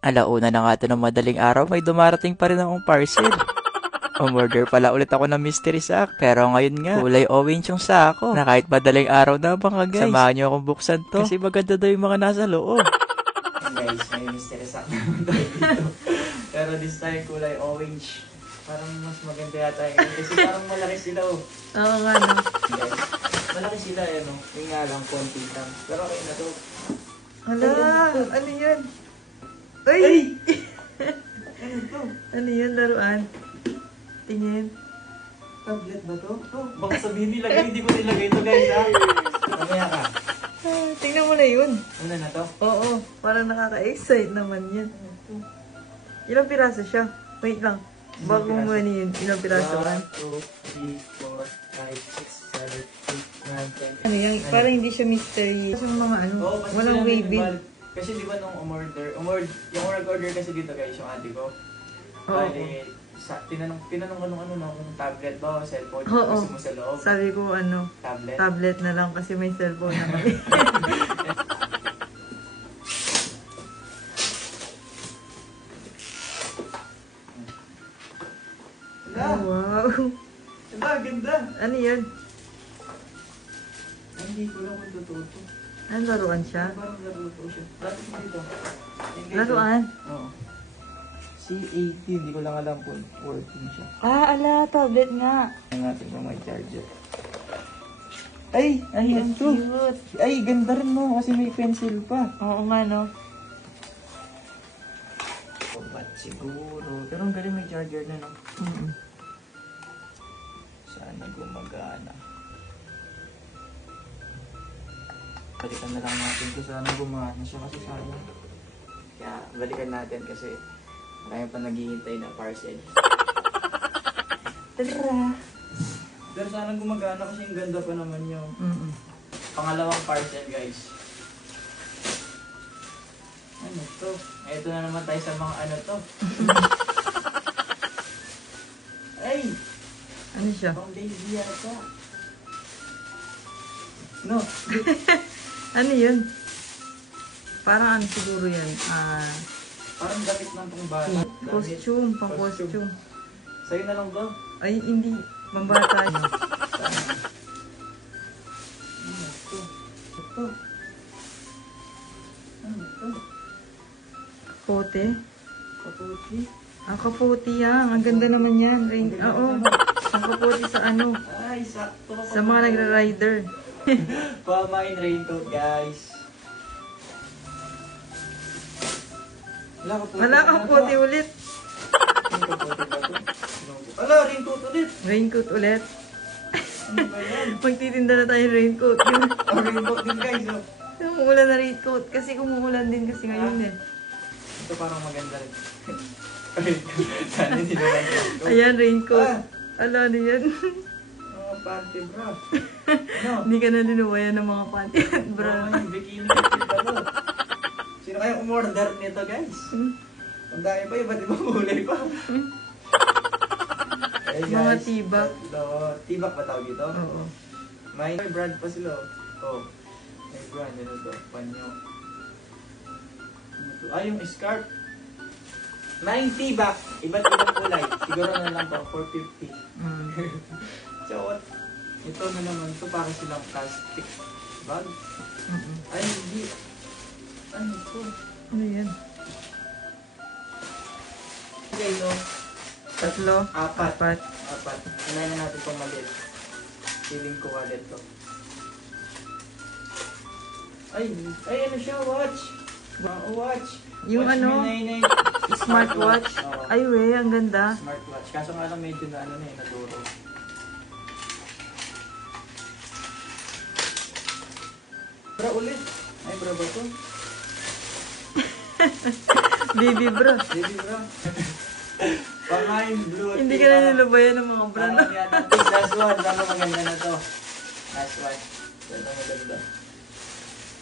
Alauna na nga ito ng madaling araw, may dumarating pa rin akong parcel. Umorder pala ulit ako ng mystery sack. Pero ngayon nga, kulay orange yung sako. Na kahit madaling araw na mga guys, samahan nyo akong buksan to. Kasi maganda daw yung mga nasa loob. Guys, may mystery sack naman tayo dito. Pero this time kulay orange. Parang mas maganda yata yun. Kasi parang malaki sila oh. Oo nga no. Guys, malaki sila eh no. Yung nga lang, konti lang. Pero okay na to. Hala, ano yun? Uy! Ay! Ano to? Ano yun, laruan? Tingin. Tablet ba to? Oh, baka sabihin nilagay, hindi ko nilagay ito guys ha. Mamaya ka. Tingnan mo na yun. Una na to? Oo, parang nakaka-excite naman yan. Ilang piraso siya? Wait lang. Bago mo ano yun, ilang piraso ka? 1, 2, 3, 4, 5, 6, 7, 8, 9, 10. Ano yan? Parang hindi siya mystery. Kasi yung mga ano, Oo, kasi walang sila wavy. Kasi di ba nung yung nag-order kasi dito guys, yung ate ko. Oo. Bali, tinanong ko nung kung tablet ba o cellphone. Oo. Gusto mo sa loob? Sabi ko ano, Tablet. tablet na lang kasi may cellphone na kami. Oh, wow. Diba, ganda. Ano yun? Ay, hindi ko lang kung totoo to. Ano laruan siya? Parang laro to siya. Lapit mo dito. Laruan? Oo. C80, hindi ko lang alam kung working siya. Ah, ala, tablet nga. Ang natin kung may charger. Ay, ano yan to? Cute. Ay, ganda rin no, kasi may pencil pa. Oo nga, no? Oh, ba't siguro? Pero ang galing may charger na no. Sana gumagana. Balikan na lang natin kung sana gumagana siya kasi sayang. Kaya balikan natin kasi marami pa naghihintay na parcel. Tara. Pero sana gumagana kasi ang ganda pa naman yung pangalawang parcel guys. Ano to? Ito na naman tayo sa mga ano to. Ay! Ano siya? Pang baby yata. No. Ano yun? Parang ano siguro yan? Parang damit ng pang bata. Costume, pang costume. Sa'yo na lang ba? Ay, hindi. Pambata yun. Sana. Ano to? Ito. Ano to? Kapote? Kaputi. Ah, kapote yan. Ang ganda naman yan. Oo. Ang kapote sa ano? Ay, sakto. Sa mga nagra-rider. Pamain raincoat guys. Wala kapote ulit. Ala, raincoat ulit. Raincoat ulit. Ano ba yan? Magtitinda na tayo ng raincoat. Oh, raincoat din guys. Oh. Umuulan na raincoat. Kasi umuulan din kasi ngayon eh. Ito parang maganda rin. Sana hindi naman raincoat. Ayan, raincoat. Ah. Ala, ano yan? Mga panty bro. Ano? Hindi ka na dinubayan ng mga panty at bra. Oh, yung bikini kit pa to. Sino kayang umorder nito guys? Ang dami pa, iba't ibang kulay pa. Hey, guys, Mga tibak. Tibak ba tawag dito? Oo. May brand pa sila. Oh. May brand. Ano to? Panyo. Ano to? Ah, yung scarf. 9 tibak. Iba't ibang kulay. Siguro na lang to. 450. So, what? Ito na naman to. Para silang plastic bag. Ay, hindi. Ano to? Ano yan? Okay, no? Tatlo? Apat. Kinain na natin itong maliit. Feeling ko wallet to. Ay, ano siya? Watch. Watch. Yung Watch ano? Me 99. Smartwatch? Oo. Ay, we, ang ganda. Smartwatch. Kaso nga lang medyo na naduro. Bra ulit. Ay, bra ba to? Baby bra. Baby bra. Pangain blue. Hindi ka na nilubayan ng mga bra. Parang yan. Last one. Sana maganda na to. Last one. Sana maganda.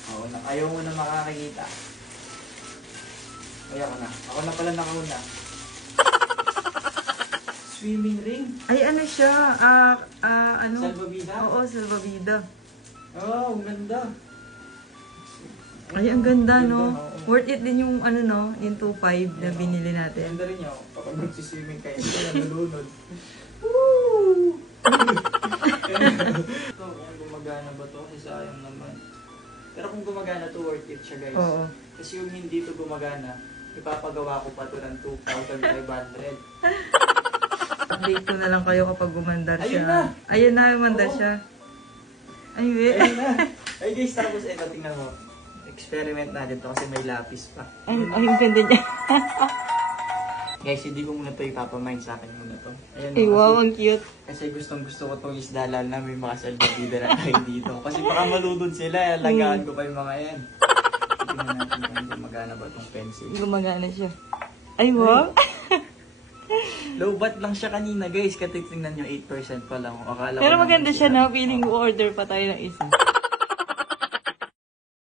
Oo, ayaw mo na makakakita. Ayaw ko na. Ako na pala nakauna. Swimming ring. Ay, ano siya? Ano? Salvavida? Oo, salvavida. Oo, ang ganda. Ay, ang ganda, no? Oo. Worth it din yung ano no, yung 2.5 na binili natin. Ganda rin yun. Kapag nagsiswimming kayo, ito na nalunod. Woo! Ito, kung gumagana ba to? Kasi sayang naman. Pero kung gumagana to, worth it siya guys. Oo. Kasi yung hindi to gumagana, ipapagawa ko pa to ng 2,500. Update ko na lang kayo kapag gumandar siya. Ayun na! Ayun na, umandar siya. Ay, wait. Ayun na! Ay guys, tapos ito, tingnan mo. Experiment natin to kasi may lapis pa. Ay, ang ganda niya. Guys, hindi ko muna to ipapamind sa akin muna to. Ayun, Ay, wow, ang cute. Kasi gustong gusto ko tong isda lalo na may mga salbabida na tayo dito. Kasi baka maludod sila, alagaan ko pa yung mga yan. Tingnan natin kung gumagana ba tong pencil. Gumagana siya. Ay, wow. Low bat lang siya kanina guys, katitingnan nyo 8% pa lang. Akala Pero ko maganda naman siya sila. na, feeling order pa tayo ng isa.